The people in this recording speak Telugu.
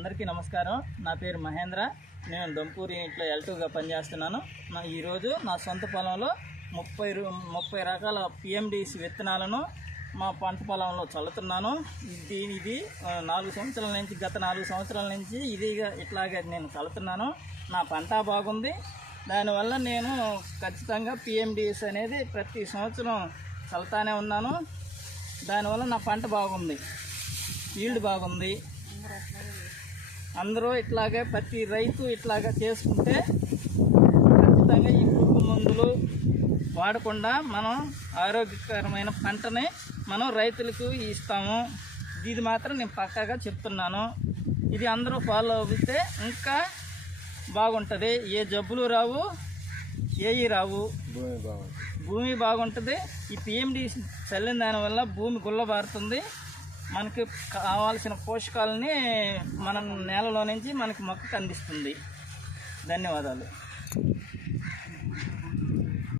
అందరికీ నమస్కారం. నా పేరు మహేంద్ర. నేను దంపూరి ఇంట్లో L2గా పనిచేస్తున్నాను. ఈరోజు నా సొంత పొలంలో 30 రకాల PMDC విత్తనాలను మా పంట పొలంలో చల్లుతున్నాను. ఇది 4 సంవత్సరాల నుంచి, గత 4 సంవత్సరాల నుంచి ఇట్లాగే నేను చల్లుతున్నాను. నా పంట బాగుంది. దానివల్ల నేను ఖచ్చితంగా PMDC అనేది ప్రతి సంవత్సరం చల్లుతానే ఉన్నాను. దానివల్ల నా పంట బాగుంది, ఈల్డ్ బాగుంది. అందరూ ఇట్లాగే ప్రతి రైతు ఇట్లాగా చేసుకుంటే ఖచ్చితంగా ఈ పురుగు మందులు వాడకుండా మనం ఆరోగ్యకరమైన పంటని మనం రైతులకు ఇస్తాము. ఇది మాత్రం నేను పక్కాగా చెప్తున్నాను. ఇది అందరూ ఫాలో అవుతే ఇంకా బాగుంటుంది. ఏ జబ్బులు రావు, ఏవి రావు, భూమి బాగుంటుంది. ఈ PMDC చల్లిన దానివల్ల భూమి గుల్లబారుతుంది. మనకి కావాల్సిన పోషకాలని మనం నేలలో నుంచి మనకి మొక్కకు అందిస్తుంది. ధన్యవాదాలు.